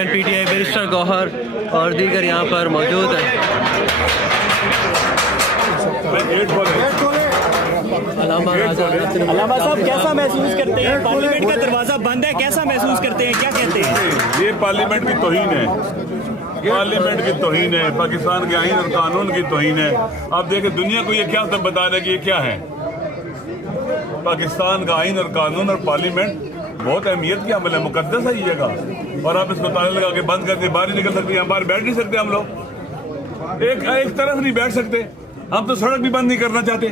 Chairman P T I barrister Gohar اور دیگر یہاں پر موجود ہیں۔ علامہ صاحب کیسا محسوس کرتے ہیں؟ پارلیمنٹ کا دروازہ بند ہے، کیسا محسوس کرتے ہیں، کیا کہتے ہیں؟ یہ پارلیمنٹ کی توہین ہے، پارلیمنٹ کی توہین ہے، پاکستان کے آئین اور قانون کی توہین ہے۔ آپ دیکھیں دنیا کو یہ کیا بتا رہے کہ یہ کیا ہے؟ پاکستان کا آئین اور قانون اور پارلیمنٹ بہت اہمیت کی عمل ہے، مقدس ہے یہ جگہ، اور آپ اس کو تالے لگا کے بند کر کے باہر نہیں نکل سکتے، ہم باہر بیٹھ نہیں سکتے، ہم لوگ ایک طرف نہیں بیٹھ سکتے، ہم تو سڑک بھی بند نہیں کرنا چاہتے،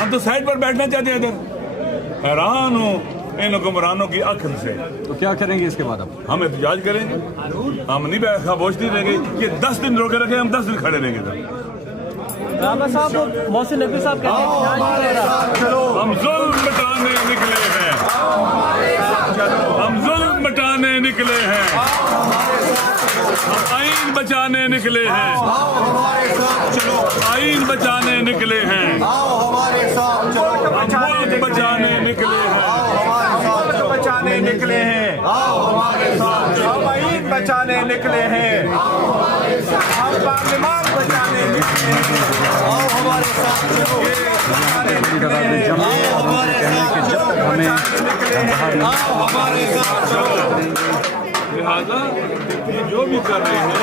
ہم تو سائڈ پر بیٹھنا چاہتے ہیں ادھر۔ حیران ہوں ان حکمرانوں کی عقل سے۔ تو کیا کریں گے اس کے بعد اب؟ ہم احتجاج کریں گے، ہم نہیں خاموش نہیں رہیں گے کہ 10 دن روکے رکھیں، ہم 10 دن کھڑے رہیں گے ادھر۔ علامہ صاحب محسن نقوی صاحب کہتے ہیں ہم ظلم مٹانے نکلے ہیں، ہم ظلم مٹانے نکلے ہیں، ہم آئین بچانے نکلے ہیں، آئین بچانے نکلے ہیں، ہم ملک بچانے نکلے ہیں، بچانے نکلے ہیں، ہم آئین بچانے نکلے ہیں، ہم پارلیمان بچانے نکلے ہیں، ہمارے ساتھ لہذا یہ جو بھی کر رہے ہیں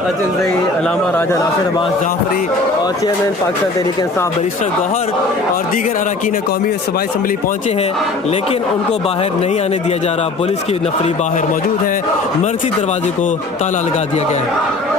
اجل زئی، علامہ راجہ ناصر عباس جعفری اور چیئرمین پاکستان تحریک انصاف بیرسٹر گوہر اور دیگر اراکین قومی صوبائی اسمبلی پہنچے ہیں، لیکن ان کو باہر نہیں آنے دیا جا رہا۔ پولیس کی نفری باہر موجود ہے، مرکزی دروازے کو تالا لگا دیا گیا ہے۔